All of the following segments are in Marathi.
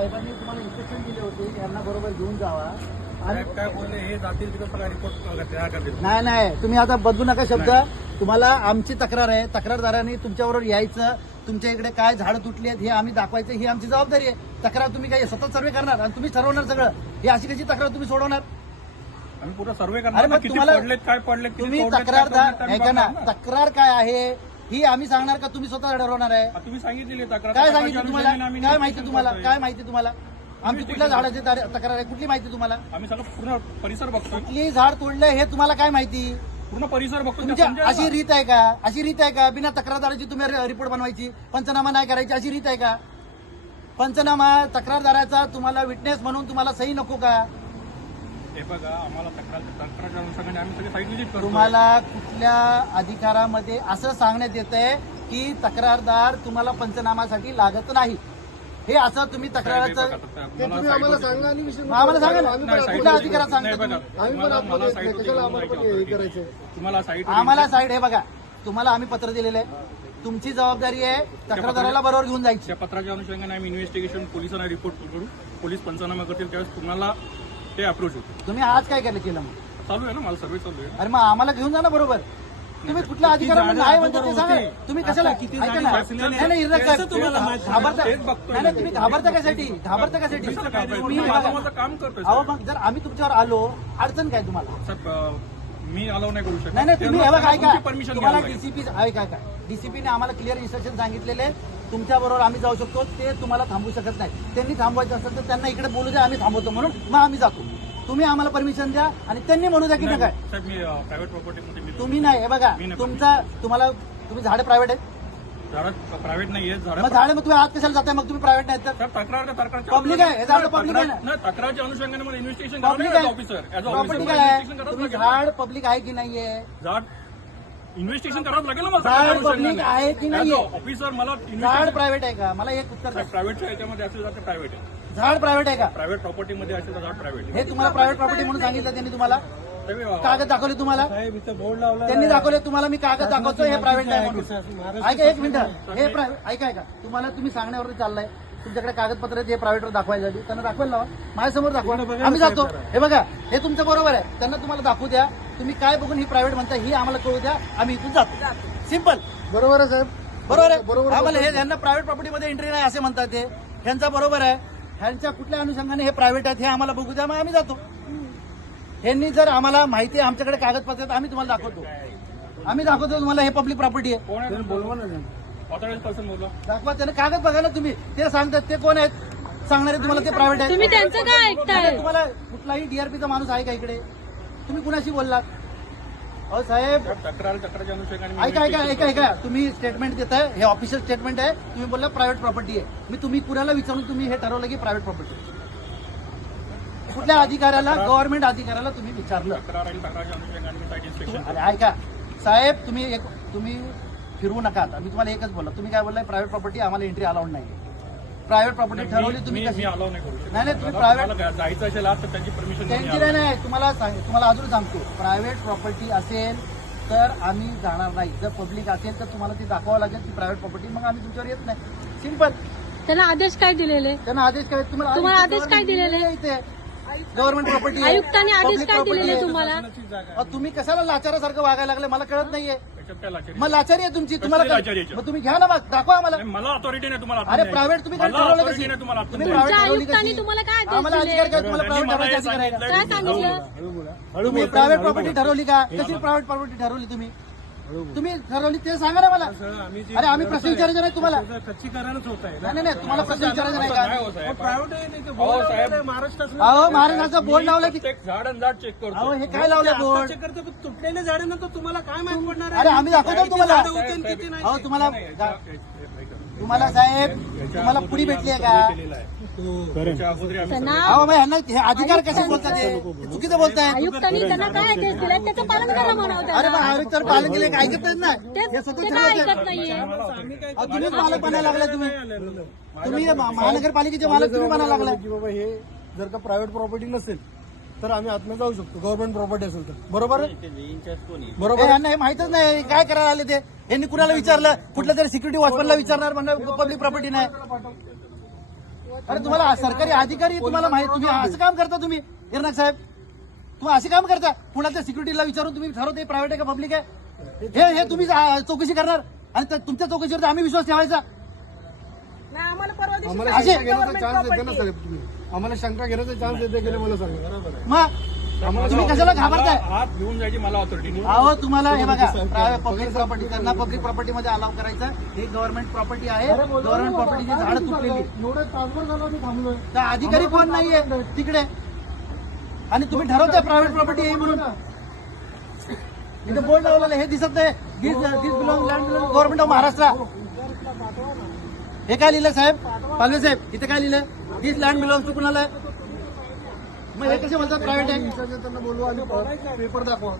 साहेबांनी तुम्हाला इन्स्ट्रक्शन दिले होते की यांना बरोबर घेऊन जावा आणि काय बोलले हे जातील तिथं सगळा रिपोर्ट तयार करतील. नाही तुम्ही आता बदलू नका शब्द. तुम्हाला आमची तक्रार आहे, तक्रारदारांनी तुमच्याबरोबर यायचं, तुमच्या इकडे काय झाडं तुटली आहेत हे आम्ही दाखवायचं, ही आमची जबाबदारी आहे. तक्रार तुम्ही काय सतत सर्वे करणार आणि तुम्ही ठरवणार सगळं, ही अशी कशी तक्रार तुम्ही सोडवणार? आम्ही पुरा सर्वे अरे करणार. मग किती तुम्हाला पडलेत, काय पडलेत, किती तुम्ही तोडलेत, काय तक्रारदार तोडलेत, ऐका ना, आम्ही बघणार ना. तक्रार काय आहे ही आम्ही सांगणार का तुम्ही स्वतः ठरवणार आहे? तुम्ही सांगितलेली तक्रार. काय तक्रारच्या सांगितलं तुम्हाला? अनुषंगाने आम्ही काय माहिती investigation तुम्हाला? करतोय. काय माहिती तुम्हाला? आमची कुठल्या झाडाची तक्रार आहे? कुठली माहिती तुम्हाला? आम्ही सगळं पूर्ण परिसर बघतोय. कुठली झाड तोडलंय हे तुम्हाला काय माहिती? पूर्ण परिसर बघतोय. तुमची ते समजेल अशी ना. रीत आहे का? अशी रीत आहे का बिना तक्रारदाराची तुम्ही रिपोर्ट बनवायची, पंचनामा नाही करायची, अशी रीत आहे का? पंचनामा तक्रारदाराचा तुम्हाला विटनेस म्हणून तुम्हाला सही नको का? हे बघा, आम्हाला तक्रारच्या अनुषंगाने आम्ही सगळे साईट व्हिजिट करतो. तुम्हाला कुठल्या अधिकारामध्ये असं सांगण्यात येतंय की तक्रारदार तुम्हाला पंचनामासाठी लागत नाही, हे असं तुम्ही तक्राराचं तुम्ही आम्हाला सांगा आणि आम्हाला सांगा ना, कुठल्या अधिकारात सांगता तुम्ही? तुम्हाला साईट आम्हाला साईड हे बघा, तुम्हाला आम्ही पत्र दिलेलं आहे, तुमची जबाबदारी आहे तक्रारदाराला बरोबर घेऊन जायची. त्या पत्राच्या अनुषंगाने आम्ही इन्व्हेस्टिगेशन पोलिसांना रिपोर्ट करू, पोलीस पंचनामा करतील त्यावेळेस तुम्हाला ते अप्रोच होतं. तुम्ही आज काय केलं मग? चालू आहे ना, मला सर्व्हिस चालू आहे. अरे मग आम्हाला घेऊन जा ना बरोबर. तुम्ही कुठल्या अधिकारामध्ये नाही म्हणता ते सांगा. तुम्ही कशाला ऐका ना. नाही इरक साहेब, घाबरता नाही, तुम्ही घाबरता कशासाठी? तुम्ही माझं काम करतोय अहो मग जर आम्ही तुमच्यावर आलो, अडचण काय तुम्हाला? सर. मी अलाव नाही करू शकत. नाही तुम्ही हे बघा ऐका, परमिशन तुम्हाला डीसीपी ऐका डीसीपीने आम्हाला क्लिअर इन्स्ट्रक्शन सांगितलेले, तुमच्या बरोबर आम्ही जाऊ शकतो, ते तुम्हाला थांबवू शकत नाही. त्यांनी थांबवायचं असेल तर त्यांना इकडे बोलू द्या, आम्ही थांबवतो म्हणून मग आम्ही जातो. तुम्ही आम्हाला परमिशन द्या आणि त्यांनी म्हणू द्या की नका. साहेब, मी प्रायव्हेट प्रॉपर्टीमध्ये तुम्ही नाही, हे बघा तुम्ही झाडे प्रायव्हेट आहेत, झाडं प्रायव्हेट नाही आहेत. मग झाडे मग तुम्ही आत कशाला जाताय? मग तुम्ही प्रायव्हेट नाही तर तक्रार पब्लिक आहे, हे झाड पब्लिक आहे ना, तक्रारच्या अनुषंगाने मला इन्व्हेस्टिगेशन पब्लिक आहे, ऑफिसर प्रॉपर्टी काय आहे? तुम्ही झाड पब्लिक आहे की नाहीये? झाड इन्व्हेस्टिगेशन करावं लागेल ना मला. झाड पब्लिक आहे की नाहीये? ऑफिसर मला झाड प्रायव्हेट आहे का? मला एक उत्तर द्या. प्रायव्हेटच्या ह्याच्यामध्ये असेल तर प्रायव्हेट आहे. झाड प्रायव्हेट आहे का? प्रायव्हेट प्रॉपर्टीमध्ये असेल तर झाड प्रायव्हेट आहे. हे तुम्हाला प्रायव्हेट प्रॉपर्टी म्हणून सांगितलं त्यांनी? तुम्हाला तुम्ही, कागद दाखवले तुम्हाला? बोर्ड लावला त्यांनी दाखवले तुम्हाला? मी कागद दाखवतो हे प्रायव्हेट आहे म्हणून. ऐका एक मिनिट, हे ऐका तुम्हाला तुम्ही सांगण्यावर चाललाय, तुमच्याकडे कागदपत्र आहेत हे प्रायव्हेटवर दाखवायसाठी, त्यांना दाखवायला लावा, माझ्यासमोर दाखवा, आम्ही जातो. हे बघा, हे तुमचं बरोबर आहे, त्यांना तुम्हाला दाखवू द्या, तुम्ही काय बघून ही प्रायव्हेट म्हणता ही आम्हाला कळू द्या, आम्ही इथून जातो. सिंपल. बरोबर आहे साहेब, बरोबर आहे. आम्हाला हे यांना प्रायव्हेट प्रॉपर्टीमध्ये एंट्री नाही असे म्हणतात ते, ह्यांचा बरोबर आहे. ह्यांच्या कुठल्या अनुषंगाने हे प्रायव्हेट आहेत हे आम्हाला बघू द्या, मग आम्ही जातो. यांनी जर आम्हाला माहिती आहे आमच्याकडे कागदपत्र आहेत, आम्ही तुम्हाला दाखवतो. आम्ही दाखवतो तुम्हाला हे पब्लिक प्रॉपर्टी आहे. कोण आहे? बोलवा ना. ऑथराइज्ड पर्सन बोलवा. दाखवा त्याने कागद बघा ना तुम्ही. ते सांगतात ते कोण आहेत सांगणारे तुम्हाला? ते प्रायव्हेट आहे. तुम्ही त्यांचं काय ऐकताय? तुम्हाला कुठलाही डीआरपीचा माणूस आहे का इकडे? तुम्ही कुणाशी बोललात? अहो साहेब तक्रारच्या अनुषंगाने ऐका तुम्ही स्टेटमेंट देताय, हे ऑफिशियल स्टेटमेंट आहे. तुम्ही बोलला प्रायव्हेट प्रॉपर्टी आहे. तुम्ही कुणाला विचारून तुम्ही हे ठरवलं की प्रायव्हेट प्रॉपर्टी? कुठल्या अधिकाऱ्याला? गव्हर्नमेंट अधिकाऱ्याला तुम्ही विचारलं? तक्रारच्या अनुषंगाने मी साईट इन्स्पेक्शन. अरे ऐका साहेब, तुम्ही फिरवू नका. मी तुम्हाला एकच बोलला, तुम्ही काय बोललाय? प्रायव्हेट प्रॉपर्टी आम्हाला एंट्री अलाउड नाही. प्रायव्हेट प्रॉपर्टी ठरवली तुम्ही कशी? अलाव नाही करू शकत. नाही तुम्ही प्रायव्हेट जायचं असेल आज तर त्यांची परमिशन त्यांची नाही, तुम्हाला अजून सांगतो, प्रायव्हेट प्रॉपर्टी असेल तर आम्ही जाणार नाही. जर पब्लिक असेल तर तुम्हाला ती दाखवावं लागेल ती प्रायव्हेट प्रॉपर्टी, मग आम्ही तुमच्यावर येत नाही. सिंपल. त्यांना आदेश काय दिलेले? त्यांना आदेश काय? तुम्हाला आदेश काय दिलेले? इथे गव्हर्नमेंट प्रॉपर्टी. आयुक्तांनी आदेश काय दिलेले तुम्हाला? तुम्ही कशाला लाचारासारखं वागायला लागले मला कळत नाहीये. काय लाचारी? मग लाचारी आहे तुमची. तुम्हाला लाचारी? मग तुम्ही घ्या ना, मग दाखवा आम्हाला. मला अथॉरिटी नाही तुम्हाला. अरे प्रायव्हेट तुम्ही काय ठरवलं कशी? तुम्ही प्रायव्हेट ठरवली आयुक्तांनी कशी? तुम्हाला काय आदेश आम्हाला दिले? अधिकार काय? तुम्हाला प्रायव्हेट ठरवायचा अधिकार आहे का? काय सांगितलं? तुम्ही प्रायव्हेट प्रॉपर्टी ठरवली का? कशी प्रायव्हेट प्रॉपर्टी ठरवली तुम्ही? तुम्ही ठरवली ते सांगा ना मला. अरे आम्ही प्रश्न विचारायचे नाही तुम्हाला. खच्चीकरणच होत आहे. नाही तुम्हाला प्रश्न विचारायचा नाही का? प्रायव्हेट आहे नाही साहेब. महाराष्ट्राचं. अहो महाराष्ट्राचा बोर्ड लावलाय की? झाड आणि झाड चेक करतो. अहो हे काय लावलंय बोर्ड? चेक करतो, पण तुटलेले झाडे ना तर तुम्हाला काय माहित पडणार आहे? अरे आम्ही दाखवतो तुम्हाला. झाडं होते आणि किती नाही. अहो तुम्हाला साहेब, तुम्हाला पुढी भेटली आहे का? त्यांना अहो मग ह्यांना हे अधिकार कसे बोलतात? हे चुकीचं बोलताय. आयुक्तांनी त्यांना काय आदेश दिले त्याचं पालन करायला म्हणावं अरे मग त्यांना. आयुक्त तर पालन केले ऐकत नाहीत ना. हे स्वतः ते काय ठरवतात. ऐकत नाहीये? अहो तुम्हीच मालक बनायला लागलाय. तुम्ही महानगरपालिकेचे मालक तुम्ही बनायला लागलाय. की बाबा हे जर का प्रायव्हेट प्रॉपर्टी नसेल तर आम्ही आतमध्ये जाऊ शकतो. गव्हर्नमेंट प्रॉपर्टी असेल तर बरोबर आहे? बरोबर. यांना हे माहितच नाही काय करायला आले ते. यांनी कुणाला विचारलं? कुठल्या तरी सिक्युरिटी वॉचमॅनला विचारणार म्हणलं पब्लिक प्रॉपर्टी नाही. अरे तुम्हाला सरकारी अधिकारी तुम्हाला माहिती, तुम्ही असं काम करता तुम्ही हिरनाक साहेब, तुम्ही असे काम करता. कुणाच्या सिक्युरिटीला विचारून तुम्ही ठरवते प्रायव्हेट आहे का पब्लिक आहे, हे तुम्ही चौकशी करणार आणि तुमच्या चौकशीवर आम्ही विश्वास ठेवायचा. नाही, आम्हाला परवा दिवशी आम्हाला असे- शंका घेण्याचा चान्स देते ना साहेब तुम्ही, आम्हाला शंका घेण्याचा चान्स देते गेले मला सांगा. मग तुम्ही कशाला घाबरताय? हात घेऊन जायची मला ऑथॉरिटी. अहो तुम्हाला हे बघा, पब्लिक प्रॉपर्टी, त्यांना पब्लिक प्रॉपर्टी मध्ये अलाव करायचं, हे गव्हर्नमेंट प्रॉपर्टी आहे. गव्हर्नमेंट प्रॉपर्टीची झाडं तुटलेली, एवढं तासभर झालं मी थांबलोय. त्या अधिकारी कोण नाहीये तिकडे, आणि तुम्ही ठरवताय प्रायव्हेट प्रॉपर्टी आहे म्हणून. इथे बोर्ड लावलेलं हे दिसत नाही, this belong land government of Maharashtra. हे काय लिहिलं साहेब, पालवे साहेब, इथे काय लिहिलं, दिस लँड बिलॉंग टू कुणाला आहे? मग हे कसे बोलतात प्रायव्हेट आहे? त्यांना बोलवा आणि पेपर दाखवा.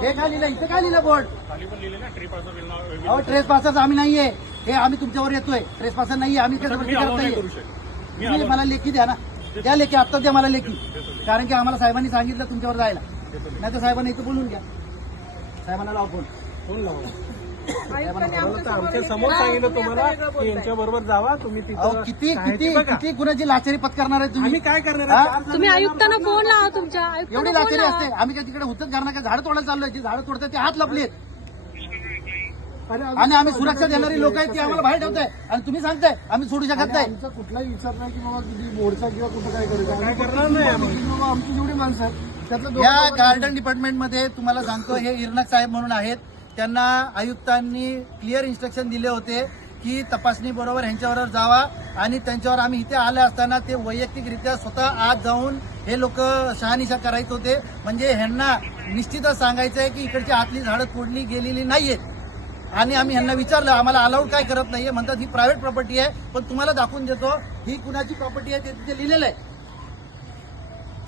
हे काय लिहिलं, इथे काय लिहिलं बोर्ड? खाली पण लिहिले ना ट्री पासर. अहो ट्रेस पासर्स आम्ही नाहीये, हे आम्ही तुमच्यावर येतोय. ट्रेस पासर नाहीये, आम्ही मी त्याच्यावरती अलाव करत नाही नाहीये. करू शकत. मी तुम्ही मला लेखी द्या ना, द्या लेखी, आत्ता द्या मला लेखी, कारण की आम्हाला साहेबांनी सांगितलं तुमच्यावर जायला. नाही तर साहेबांना इथं बोलून घ्या, साहेबांना लाव फोन. फोन लावा. आयुक्तांनी आमच्या आमच्या समोर सांगितलं तुम्हाला की यांच्या बरोबर जावा तुम्ही अहो तिथं. किती काय किती ते बघा. किती कुणाची लाचारी पत्करणार आहे तुम्ही? आम्ही काय करणार हा? आहे? तुम्ही आयुक्तांना फोन लावा, तुमच्या एवढी आयुक्तांना फोन लाचारी लावा. असते. आम्ही काय तिकडे हुतच करणार का? झाडं तोडायला चाललोय, जी झाडं तोडतात ते हात लपलेत, अरे आणि आम्ही सुरक्षा देणारी लोक आहेत ती आम्हाला बाहेर ठेवताय, आणि तुम्ही सांगताय आम्ही सोडू शकत नाही. आमचा कुठलाही विचार नाही की बाबा किती मोर्चा किंवा कुठं काय करायचं. काय करणार नाही आम्ही. बाबा आमची जेवढी माणसं आहेत त्यातलं दोन या गार्डन डिपार्टमेंटमध्ये तुम्हाला सांगतो, हे इरनक साहेब म्हणून आहेत, त्यांना आयुक्तांनी क्लिअर इन्स्ट्रक्शन दिले होते की तपासणी बरोबर ह्यांच्यावर जावा, आणि त्यांच्यावर आम्ही इथे आले असताना ते वैयक्तिकरित्या स्वतः आत जाऊन हे लोक शहानिशा करायचे होते. म्हणजे ह्यांना निश्चितच सांगायचं आहे की इकडची आतली झाडं तोडली गेलेली नाहीयेत, आणि आम्ही ह्यांना विचारलं, आम्हाला अलाउड काय करत नाहीये, म्हणतात ही प्रायव्हेट प्रॉपर्टी आहे, पण तुम्हाला दाखवून देतो ही कुणाची प्रॉपर्टी आहे ते तिथे लिहिलेलं आहे,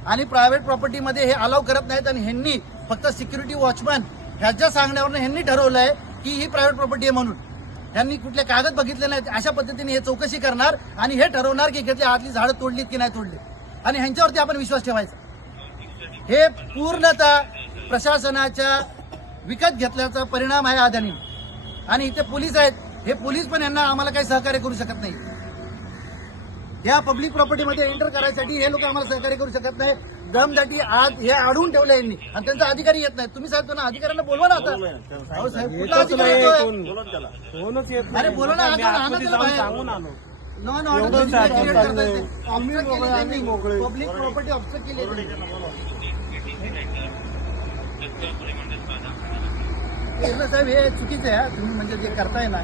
आणि प्रायव्हेट प्रॉपर्टीमध्ये हे अलाव करत नाहीत. आणि ह्यांनी फक्त सिक्युरिटी वॉचमन ह्याच्या सांगण्यावरून ह्यांनी ठरवलंय की ही प्रायव्हेट प्रॉपर्टी आहे म्हणून. ह्यांनी कुठले कागद बघितले नाहीत, अशा पद्धतीने हे चौकशी करणार आणि हे ठरवणार की इकडची आतली झाडं तोडलीत की नाही तोडली, आणि ह्यांच्यावरती आपण विश्वास ठेवायचा. हे पूर्णतः प्रशासनाच्या विकत घेतल्याचा परिणाम आहे अदानी. आणि इथे पोलीस आहेत, हे पोलीस पण यांना आम्हाला काही सहकार्य करू शकत नाही. या पब्लिक प्रॉपर्टीमध्ये एंटर करायसाठी हे लोक आम्हाला सहकार्य करू शकत नाही. दमदाटी आज हे अडवून ठेवलं यांनी, आणि त्यांचा अधिकारी येत नाही. तुम्ही साहेब त्यांना अधिकाऱ्यांना बोलवा ना आता. अहो साहेब, कुठला अधिकारी येतोय? फोनच येत नाही. अरे बोला ना, आता आणा आतमध्ये त्याला जाऊन बाहेर. सांगून आलो. नॉन एवढं ऑर्डर चालतं क्रिएट चाललंय. करतायत. आम्ही मोकळे, आम्ही मोकळे. पब्लिक प्रॉपर्टी ऑब्स्ट्रक्ट केली आहे. साहेब हे चुकीचं आहे, तुम्ही म्हणजे जे करताय ना